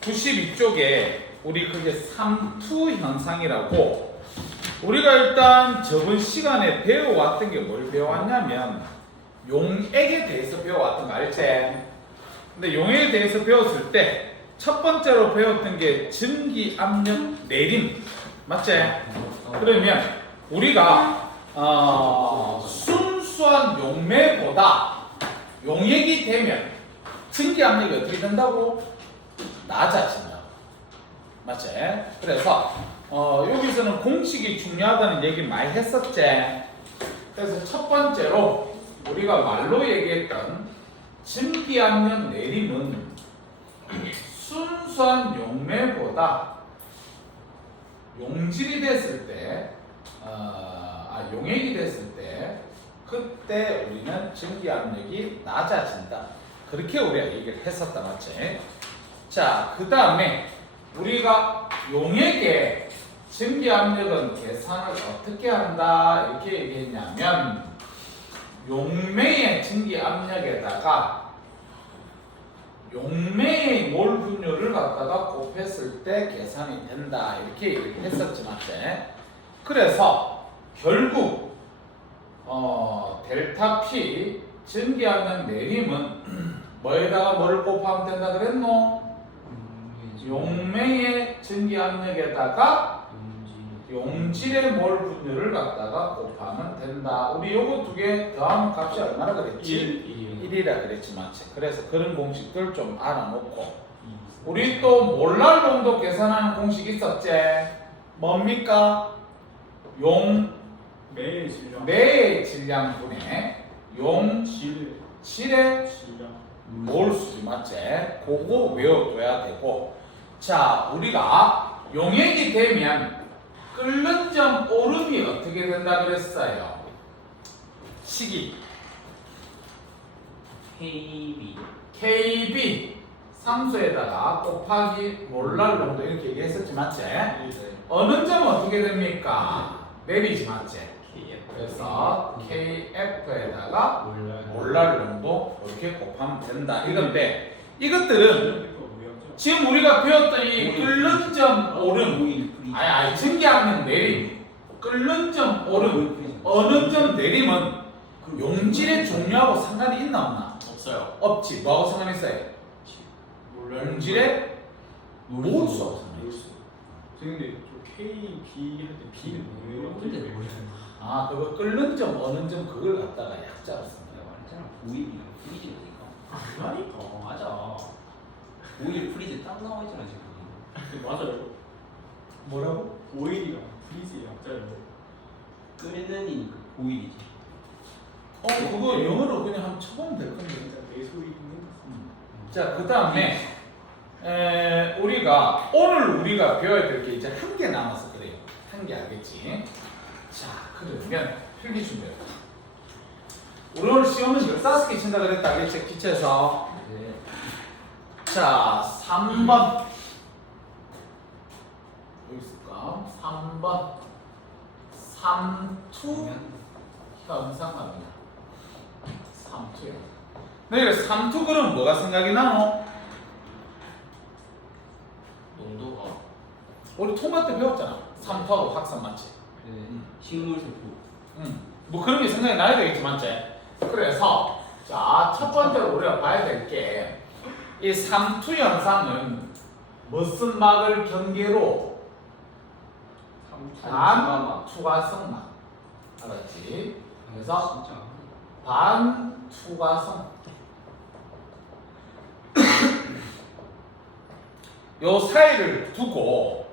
92쪽에 우리 그게 삼투 현상이라고 우리가 일단 저번 시간에 배워왔던 게 뭘 배워왔냐면 용액에 대해서 배워왔던 거 알지? 근데 용액에 대해서 배웠을 때 첫 번째로 배웠던 게 증기 압력 내림 맞지? 그러면 우리가 순수한 용매보다 용액이 되면 증기 압력이 어떻게 된다고? 낮아진다. 맞지? 그래서 여기서는 공식이 중요하다는 얘기 많이 했었지. 그래서 첫 번째로 우리가 말로 얘기했던 증기 압력 내림은 순수한 용매보다 용질이 됐을 때, 용액이 됐을 때 그때 우리는 증기 압력이 낮아진다. 그렇게 우리가 얘기를 했었다. 맞지? 자, 그 다음에 우리가 용액의 증기 압력은 계산을 어떻게 한다 이렇게 얘기했냐면 용매의 증기 압력에다가 용매의 몰 분율을 갖다가 곱했을 때 계산이 된다 이렇게 얘기를 했었지. 맞지? 그래서 결국 델타 P 증기 압력 내림은 뭐에다가 뭐를 곱하면 된다 그랬노? 용매의 증기 압력에다가 용질의 몰 분율을 갖다가 곱하면 된다. 우리 요거 두 개 더하면 값이 얼마나 그랬지? 1이라 그랬지. 맞지? 그래서 그런 공식들 좀 알아놓고 우리 또 몰랄 농도 계산하는 공식 있었지? 뭡니까? 매의 질량분의 용질의 몰수지. 맞지? 그거 외워둬야 되고 자 우리가 용액이 되면 끓는 점 오름이 어떻게 된다 그랬어요? 식이 KB 상수에다가 곱하기 몰랄 농도 이렇게 얘기했었지. 맞지? 어느 점 어떻게 됩니까? 내리지. 맞지? 그래서 KF에다가 몰랄 농도 이렇게 곱하면 된다 이건데 이것들은 지금 우리가 배웠던 이 끓는 점 오름 아니 증기 압력 내림 끓는 점 오름 어느 점 내림은 용질의 종류하고 상관이 있나 없나? 없어요. 없지. 뭐하고 상관이 있어요? 용질의 몰수하고 상관이 있어. 근데 저 K, B 할 때 B는 뭐예요? 아 그거 끓는 점 어느 점 그걸 갖다가 약자로 쓴다. 완전 오일이랑 프리즈 보니까. 그러니까 맞아. 오일 프리즈 딱 나와 있잖아 지금. 맞아요. 뭐라고? 오일이랑 프리즈의 약자예요. 끓는 이니까 오일이지. 그거 영어로 그냥 한번 쳐보면 될 건데. 내 소리 있는 자, 그 다음에 우리가 오늘 우리가 배워야 될 게 이제 한 개 남아서 그래요. 한 개 알겠지? 자, 그러면 필기 준비해. 우리 오늘 시험은 15개 친다 그랬다 알겠지? 기체에서. 네. 자, 3번. 여기 있을까? 3번. 삼투 현상합니다. 삼투요. 네, 삼투 그럼 뭐가 생각이 나노? 농도가 우리 통과 때 배웠잖아. 삼투하고 확산 맞지? 그래. 식물 세포. 뭐 그런 게 생각이 나야 되겠지, 맞지? 그래서 자, 첫 번째로 우리가 봐야 될 게 이 삼투 현상은 무슨 막을 경계로 반투과성 막. 알았지? 그래서 진짜. 반투과성 요 사이를 두고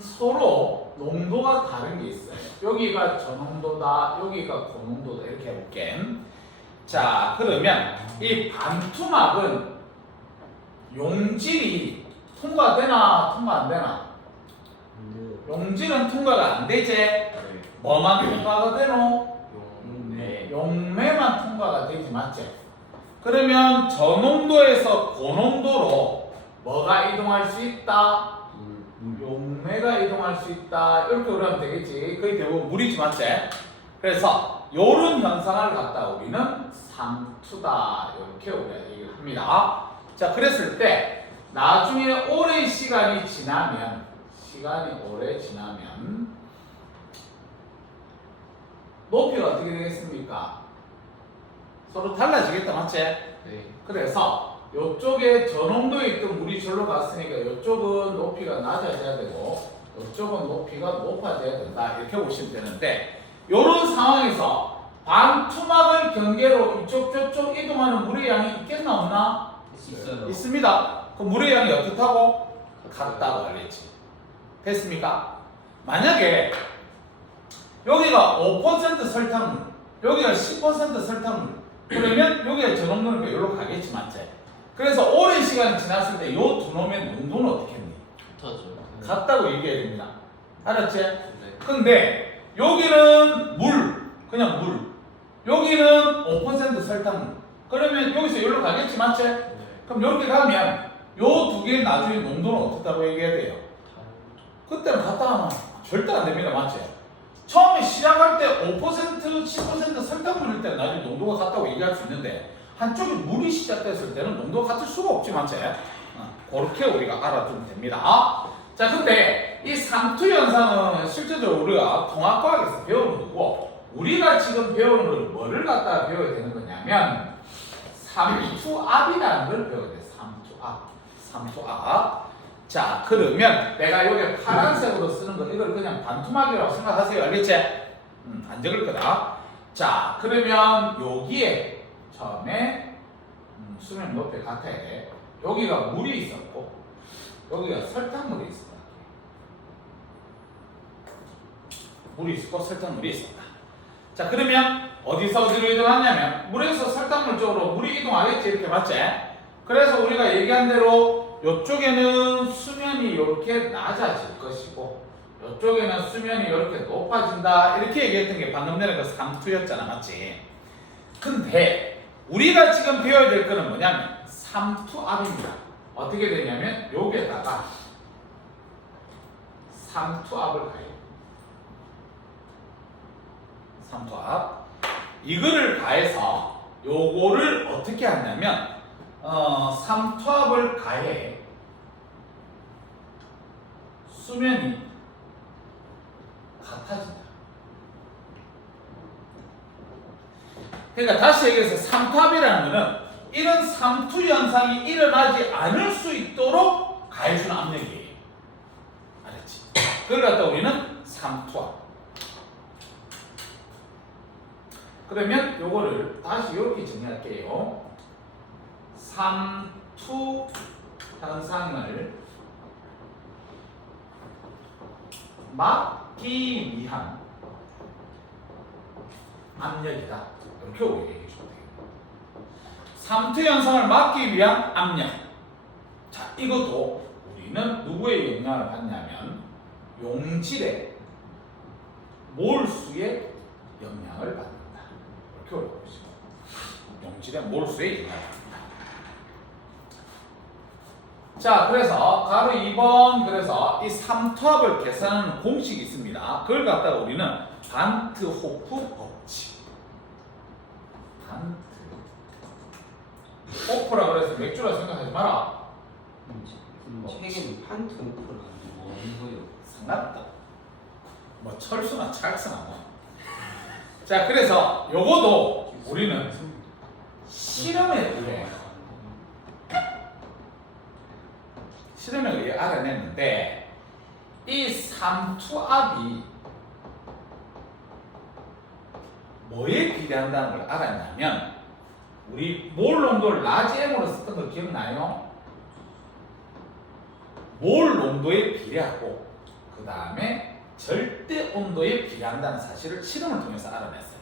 서로 농도가 다른 게 있어요. 여기가 저농도다, 여기가 고농도다 이렇게 해볼게. 자, 그러면 이 반투막은 용질이 통과되나 통과 안 되나? 용질은 통과가 안 되지. 뭐만 통과가 되노? 용매만 통과가 되지. 맞지? 그러면 저농도에서 고농도로 뭐가 이동할 수 있다? 용매가 이동할 수 있다. 이렇게 우리하면 되겠지. 거의 대부분 물이지. 맞지? 그래서 요런 현상을 갖다 우리는 삼투다 이렇게 우리가 얘기를 합니다. 자, 그랬을 때 나중에 오랜 시간이 지나면 오래 지나면 높이가 어떻게 되겠습니까? 서로 달라지겠다, 맞지? 네. 그래서 이쪽에 저농도에 있던 물이 절로 갔으니까 이쪽은 높이가 낮아져야 되고 이쪽은 높이가 높아져야 된다, 이렇게 보시면 되는데, 이런 상황에서 반투막을 경계로 이쪽 저쪽 이동하는 물의 양이 있겠나 없나? 있어요. 있습니다. 그 물의 양이 어떻다고? 같다고 알겠지. 됐습니까? 만약에 여기가 5% 설탕물, 여기가 10% 설탕물, 그러면 여기가 저농도니까 여기로 가겠지, 맞지? 그래서 오랜 시간이 지났을 때 이 두 놈의 농도는 어떻게 했니? 붙어죠. 같다고 얘기해야 됩니다. 알았지? 네. 근데 여기는 물, 그냥 물. 여기는 5% 설탕물. 그러면 여기서 여기로 가겠지, 맞지? 네. 그럼 이렇게 가면 요 두 개의 나중에 농도는 어떻다고 얘기해야 돼요? 그때는 같다 하면 절대 안 됩니다, 맞지? 처음에 시작할 때 5%, 10% 설탕물일 때는 나중에 농도가 같다고 얘기할 수 있는데, 한쪽에 물이 시작됐을 때는 농도가 같을 수가 없지, 맞지? 그렇게 우리가 알아두면 됩니다. 자, 근데 이 삼투 현상은 실제적으로 우리가 통합과학에서 배우는 거고, 우리가 지금 배우는 걸 뭐를 갖다가 배워야 되는 거냐면 삼투압이라는 걸 배워야 돼. 삼투압. 자, 그러면 내가 여기 파란색으로 쓰는 거 이걸 그냥 반투막이라고 생각하세요. 알겠지? 안 적을 거다. 자, 그러면 여기에 처음에 수면 높이 같아야 돼. 여기가 물이 있었고 여기가 설탕물이 있었다. 물이 있었고 설탕물이 있었다. 자, 그러면 어디서 어디로 이동하냐면 물에서 설탕물 쪽으로 물이 이동하겠지, 이렇게 맞지? 그래서 우리가 얘기한 대로 이쪽에는 수면이 이렇게 낮아질 것이고 이쪽에는 수면이 이렇게 높아진다, 이렇게 얘기했던 게 방금 전에 그 삼투였잖아, 맞지? 근데 우리가 지금 배워야 될 거는 뭐냐면 삼투압입니다. 어떻게 되냐면 여기에다가 삼투압을 가해요. 삼투압. 이거를 가해서 요거를 어떻게 하냐면 삼투압을 가해 수면이 같아진다. 그러니까 다시 얘기해서 삼투압이라는 거는 이런 삼투 현상이 일어나지 않을 수 있도록 가해주는 압력이에요. 알았지? 그걸 갖다 우리는 삼투압. 그러면 요거를 다시 이렇게 정리할게요. 삼투 현상을 막기 위한 압력이다. 이렇게 우리가 얘기해 주면 돼요. 삼투 현상을 막기 위한 압력. 자, 이것도 우리는 누구의 영향을 받냐면 용질의 몰수의 영향을 받는다. 이렇게 올라오고 있습니다. 용질의 몰수의 영향을 받는다. 자, 그래서 가로 2번, 그래서 이 삼투압을 계산하는 공식이 있습니다. 그걸 갖다가 우리는 반트호프 법칙. 호프라 그래서 맥주라 생각하지 마라. 책에는 판트 오프를 하는 거예요. 상관없다. 뭐 철수나 찰스나 뭐. 자, 그래서 요거도 우리는 실험에 의해 알아냈는데, 이 삼투압이 뭐에 비례한다는 걸 알았냐면, 우리 몰 농도를 라지 M으로 썼던 거 기억나요? 몰 농도에 비례하고 그 다음에 절대 온도에 비례한다는 사실을 실험을 통해서 알아냈어요.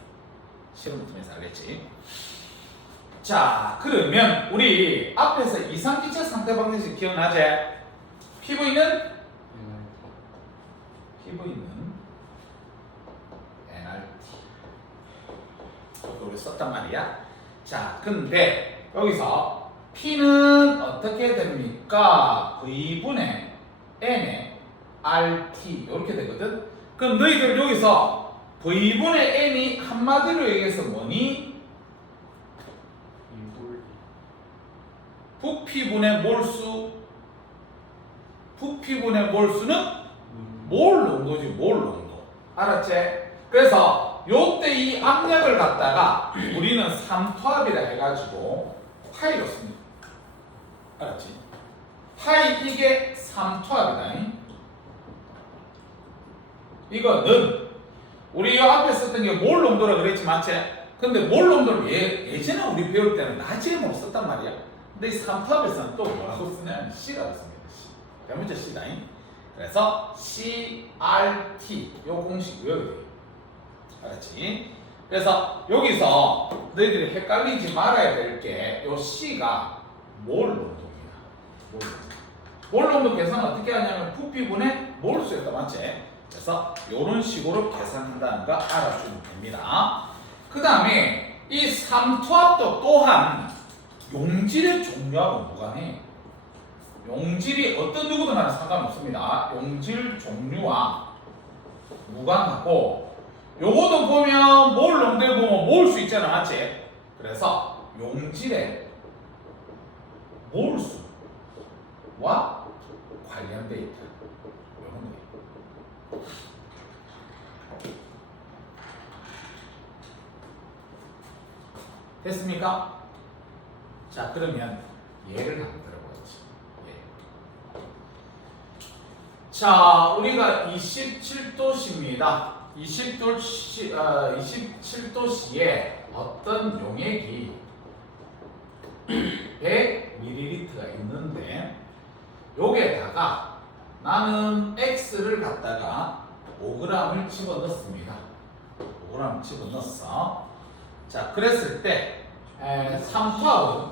실험을 통해서 알겠지? 자, 그러면 우리 앞에서 이상기체 상태 방정식 기억나지? PV는 nRT. 우리 썼단 말이야. 자, 근데 여기서 P는 어떻게 됩니까? V분의 N의 RT 이렇게 되거든. 그럼 너희들 여기서 V분의 N이 한마디로 얘기해서 뭐니? 부피분의 몰수 부피분의 몰수는 몰 농도지, 몰 농도. 알았지? 그래서 요때 이 압력을 갖다가 우리는 삼투압이라 해가지고 파이로 씁니다. 알았지? 파이 이게 삼투압이다. 이거는 우리 요 앞에 썼던 게 몰 농도라 그랬지, 맞지? 근데 몰 농도를 예전에 우리 배울 때는 나지엠으로 썼단 말이야. 근데 이 삼투압에서는 또 뭐라고 쓰냐면 C라고 씁니다. C. 대문자 C다. 그래서 CRT 요 공식 외워야 돼. 알았지? 그래서 여기서 너희들이 헷갈리지 말아야 될 게 요 C가 몰 농도입니다. 몰 농도 계산을 어떻게 하냐면 부피분의 몰수였다, 맞지? 그래서 이런 식으로 계산한다는 거 알아주면 됩니다. 그 다음에 이 삼투압도 또한 용질의 종류하고 무관해. 용질이 어떤 누구든 간에 상관없습니다. 용질 종류와 무관하고, 요거도 보면 몰 농도에 보면 몰 수 있잖아, 맞지? 그래서 용질의 몰수와 관련돼 있다. 요런 거. 됐습니까? 자, 그러면 예를 한번 들어보죠. 예. 자, 우리가 27도씨입니다. 27도씨에 어떤 용액이 100ml가 있는데 여기에다가 나는 X를 갖다가 5g을 집어넣습니다. 5g 집어넣었어. 자, 그랬을 때 삼투압은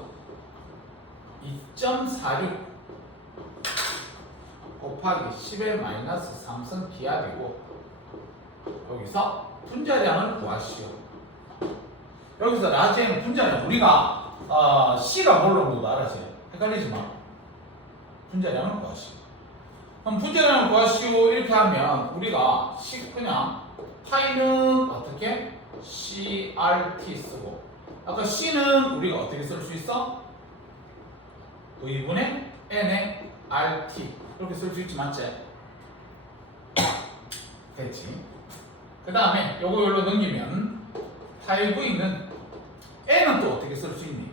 2.46 곱하기 10의 마이너스 3성 기압이고, 여기서 분자량을 구하시오. 여기서 라지엠 분자량 우리가 C가 몰 농도도 알아지? 헷갈리지 마. 분자량을 구하시오. 그럼 분자량을 구하시오 이렇게 하면 우리가 그냥 파이는 어떻게? CRT 쓰고, 아까 C는 우리가 어떻게 쓸 수 있어? V분의 N의 RT 이렇게 쓸 수 있지, 맞지? 됐지? 그 다음에 요거 여기로 넘기면 파이 V는 N은 또 어떻게 쓸 수 있니?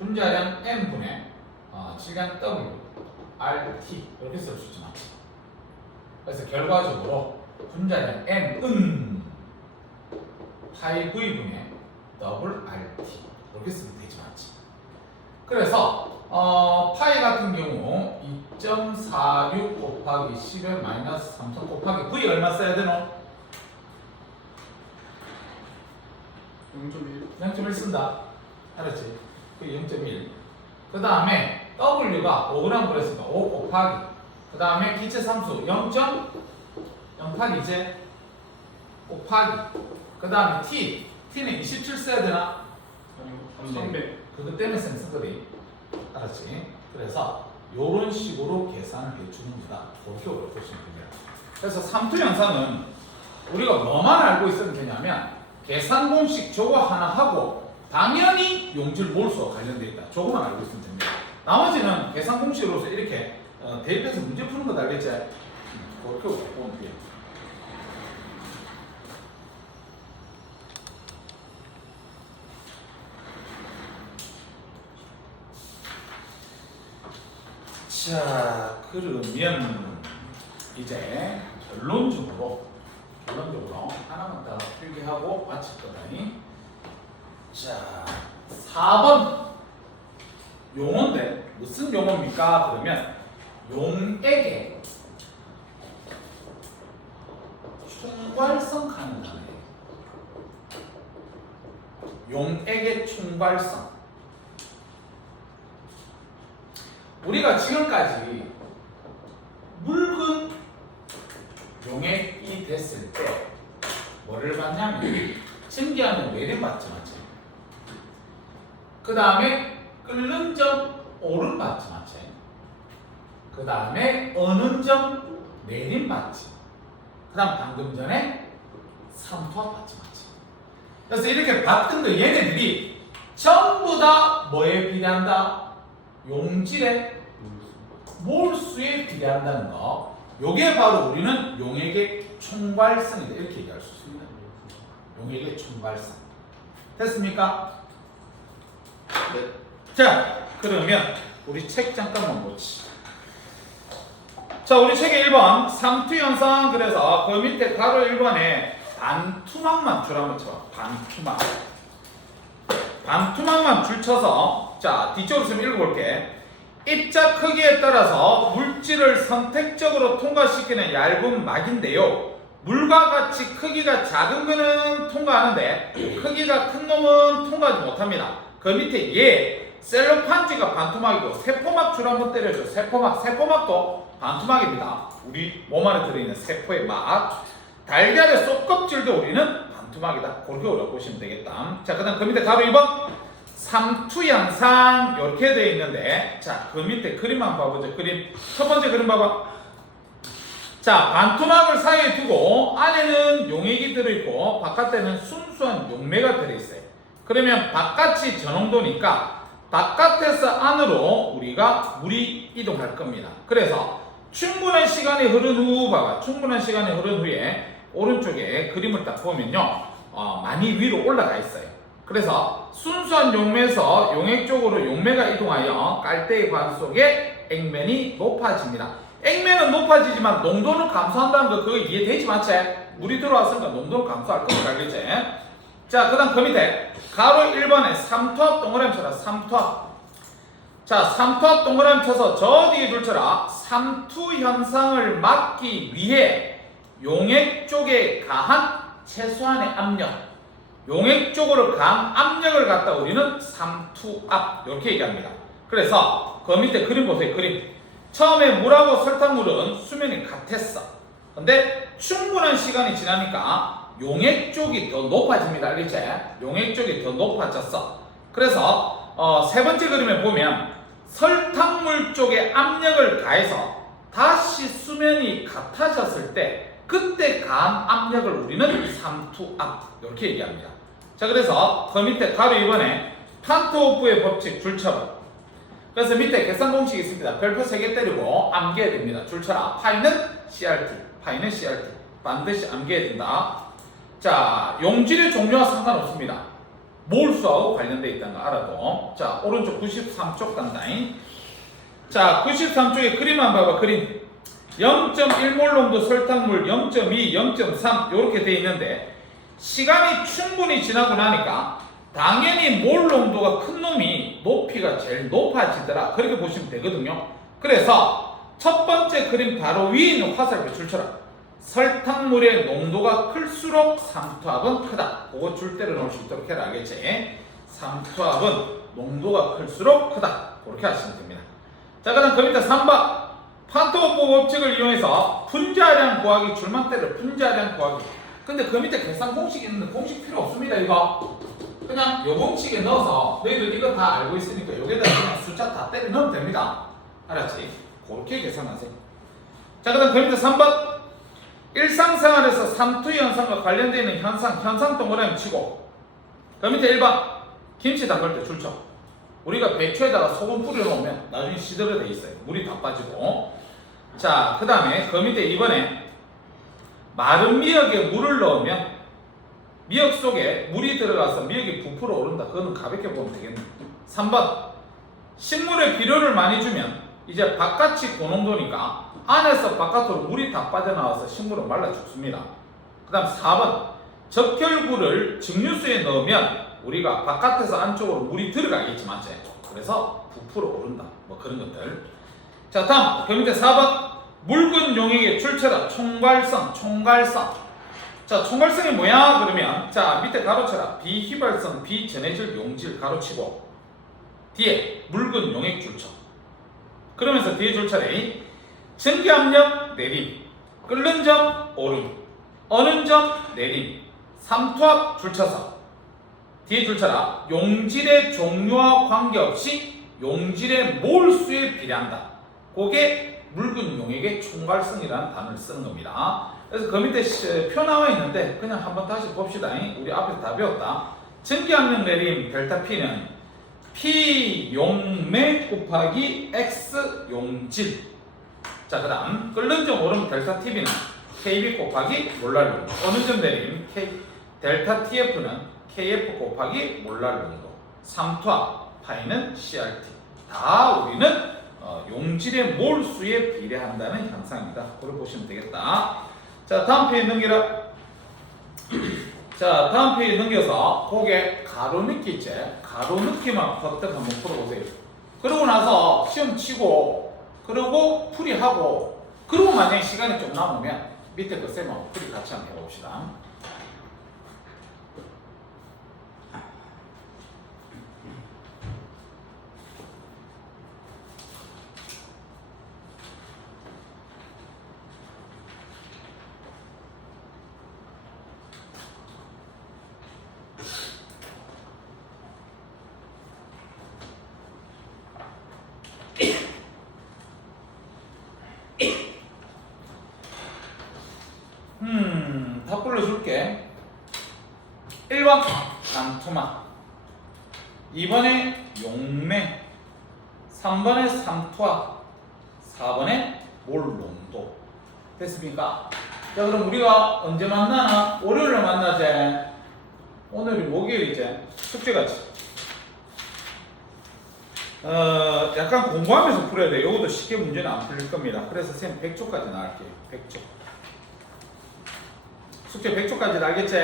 분자량 N분의 질량 W RT 이렇게 쓸 수 있지, 맞지? 그래서 결과적으로 분자량 N은 파이 V분의 더블 RT 이렇게 쓰면 되지, 맞지? 그래서 파이 같은 경우 2.46 곱하기 10의 마이너스 3성 곱하기 V 얼마 써야 되노? 0.1. 0.1 쓴다. 알았지? 그 0.1. 그 다음에 W가 5g 그랬으니까 5 곱하기, 그 다음에 기체 함수 0.08 이제 곱하기, 그 다음에 T는 27 써야 되나? 아니요. 300. 그것 때문에 센서들이. 알았지? 그래서 이런 식으로 계산을 해주는 거다. 그렇게 어렵으시면 됩니다. 그래서 삼투 영상은 우리가 뭐만 알고 있으면 되냐면 계산 공식 저거 하나 하고 당연히 용질 몰수와 관련되어 있다. 저거만 알고 있으면 됩니다. 나머지는 계산 공식으로서 이렇게 대입해서 문제 푸는 거 알겠지? 그렇게 보면 돼요. 자, 그러면 이제 결론적으로 하나만 더 필기하고 마칠 거다니. 자, 4번 용어인데 무슨 용어입니까? 그러면 용액의 총괄성 하는 단어예요. 용액의 총괄성. 우리가 지금까지 묽은 용액이 됐을 때 뭐를 봤냐면 증기하면 내림 받지, 맞지? 그 다음에 끓는 점 오름 받지, 맞지? 그 다음에 어는 점 내림 받지. 그 다음 방금 전에 삼투압 받지, 맞지? 그래서 이렇게 봤던 거 얘네들이 전부 다 뭐에 비례한다? 용질의 몰수에 비례한다는 거. 요게 바로 우리는 용액의 총괄성이다 이렇게 얘기할 수 있습니다. 용액의 총괄성. 됐습니까? 네. 자, 그러면 우리 책 잠깐만 보지. 자, 우리 책의 1번 삼투 현상. 그래서 그 밑에 가로 1번에 반투막만 줄 한번 쳐. 반투막. 반투막만 줄 쳐서 자, 뒤쪽으로 좀 읽어볼게. 입자 크기에 따라서 물질을 선택적으로 통과시키는 얇은 막인데요. 물과 같이 크기가 작은 거는 통과하는데 크기가 큰 놈은 통과하지 못합니다. 그 밑에 얘 셀로판지가 반투막이고 세포막 줄 한번 때려줘. 세포막도 반투막입니다. 우리 몸 안에 들어있는 세포의 막. 달걀의 속껍질도 우리는 반투막이다. 그렇게 어려보시면 되겠다. 자, 그 다음 그 밑에 가로 2번 삼투 현상 이렇게 되어 있는데 자, 그 밑에 그림 한번 봐보죠. 그림 첫 번째 그림 봐봐. 자, 반투막을 사이에 두고 안에는 용액이 들어있고 바깥에는 순수한 용매가 들어있어요. 그러면 바깥이 저농도니까 바깥에서 안으로 우리가 물이 이동할 겁니다. 그래서 충분한 시간이 흐른 후 봐봐. 충분한 시간이 흐른 후에 오른쪽에 그림을 딱 보면요 많이 위로 올라가 있어요. 그래서 순수한 용매에서 용액 쪽으로 용매가 이동하여 깔대의 관 속에 액면이 높아집니다. 액면은 높아지지만 농도는 감소한다는 거 그거 이해되지 맞지? 물이 들어왔으니까 농도는 감소할 거고 알겠지? 자, 그 다음 그 밑에 가로 1번에 삼투압 동그라미 쳐라. 삼투압. 자, 삼투압 동그라미 쳐서 저 뒤에 줄 쳐라. 삼투 현상을 막기 위해 용액 쪽에 가한 최소한의 압력, 용액 쪽으로 가한 압력을 갖다 우리는 삼투압 이렇게 얘기합니다. 그래서 그 밑에 그림 보세요. 그림. 처음에 물하고 설탕물은 수면이 같았어. 근데 충분한 시간이 지나니까 용액 쪽이 더 높아집니다. 알겠지? 용액 쪽이 더 높아졌어. 그래서 세 번째 그림에 보면 설탕물 쪽에 압력을 가해서 다시 수면이 같아졌을 때 그때 가한 압력을 우리는 삼투압 이렇게 얘기합니다. 자, 그래서 그 밑에 가로 2번에 판토호프의 법칙 줄쳐봐. 그래서 밑에 계산 공식이 있습니다. 별표 3개 때리고 암기해야 됩니다. 줄쳐라. 파이는 CRT, 파이는 CRT. 반드시 암기해야 된다. 자, 용질의 종류와 상관없습니다. 몰수하고 관련되어 있다는 거 알아도. 자, 오른쪽 93쪽 간다잉. 자, 93쪽에 그림 한번 봐봐. 그림. 0.1몰 농도 설탕물 0.2, 0.3 이렇게 되어 있는데 시간이 충분히 지나고 나니까 당연히 몰 농도가 큰 놈이 높이가 제일 높아지더라. 그렇게 보시면 되거든요. 그래서 첫 번째 그림 바로 위에 있는 화살표 줄쳐라. 설탕물의 농도가 클수록 삼투압은 크다. 그거 줄 때려 놓을 수 있도록 해라. 알겠지? 삼투압은 농도가 클수록 크다. 그렇게 하시면 됩니다. 자, 그 다음 그 밑에 3번 판토호프 법칙을 이용해서 분자량 구하기. 줄만 때려. 분자량 구하기. 근데 그 밑에 계산 공식이 있는데 공식 필요 없습니다. 이거 그냥 요 공식에 넣어서 너희들 이거 다 알고 있으니까 여기다 그냥 숫자 다 때려 넣으면 됩니다. 알았지? 그렇게 계산하세요. 자, 그 다음 그 밑에 3번 일상생활에서 삼투 현상과 관련되어 있는 현상 동그라미 치고 그 밑에 1번 김치 담글 때 줄쳐. 우리가 배추에다가 소금 뿌려놓으면 나중에 시들어 돼 있어요. 물이 다 빠지고. 자, 그 다음에 그 밑에 2번에 마른 미역에 물을 넣으면 미역 속에 물이 들어가서 미역이 부풀어 오른다. 그거는 가볍게 보면 되겠네. 3번 식물에 비료를 많이 주면 이제 바깥이 고농도니까 안에서 바깥으로 물이 다 빠져나와서 식물은 말라 죽습니다. 그 다음 4번 적혈구를 증류수에 넣으면 우리가 바깥에서 안쪽으로 물이 들어가겠지 맞지? 그래서 부풀어 오른다. 뭐 그런 것들. 자, 다음 그 밑에 4번 묽은 용액의 출처라. 총괄성. 자, 총괄성이 뭐야? 그러면 자, 밑에 가로쳐라. 비휘발성 비전해질 용질 가로치고 뒤에 묽은 용액 출처. 그러면서 뒤에 줄차례 전기압력 내림, 끓는 점 오름, 어는 점 내림, 삼투압 줄쳐서 뒤에 줄쳐라. 용질의 종류와 관계없이 용질의 몰수에 비례한다. 그게 묽은 용액의 총괄성이라는 단어를 쓰는 겁니다. 그래서 그 밑에 표 나와 있는데 그냥 한번 다시 봅시다. 우리 앞에서 다 배웠다. 전기압력 내림 델타 P는 P 용매 곱하기 X 용질. 자, 그 다음 끓는 점 오름 델타 TV는 KB 곱하기 몰랄 농도. 어느 점 내림 델타 TF는 KF 곱하기 몰랄 농도. 3투합 파이는 CRT. 다 우리는 용질의 몰수에 비례한다는 현상입니다. 그걸 보시면 되겠다. 자, 다음 페이지 넘기라. 자, 다음 페이지 넘겨서 고개 가로 넣기 있지? 가로 넣기만 버뜩 한번 풀어보세요. 그러고 나서 시험 치고 그리고 풀이하고 그리고 만약에 시간이 좀 남으면 밑에 거 쌤하고 풀이 같이 한번 해봅시다. 다 불러줄게. 1번 단투마, 2번에 용매, 3번에 삼투압, 4번에 몰농도. 됐습니까? 자, 그럼 우리가 언제 만나나? 월요일에 만나지. 오늘이 목요일이지. 숙제같이. 약간 공부하면서 풀어야 돼. 요것도 쉽게 문제는 안 풀릴 겁니다. 그래서 쌤 100초까지 나갈게요. 100초. 숙제 100초까지 알겠지?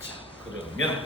자, 그러면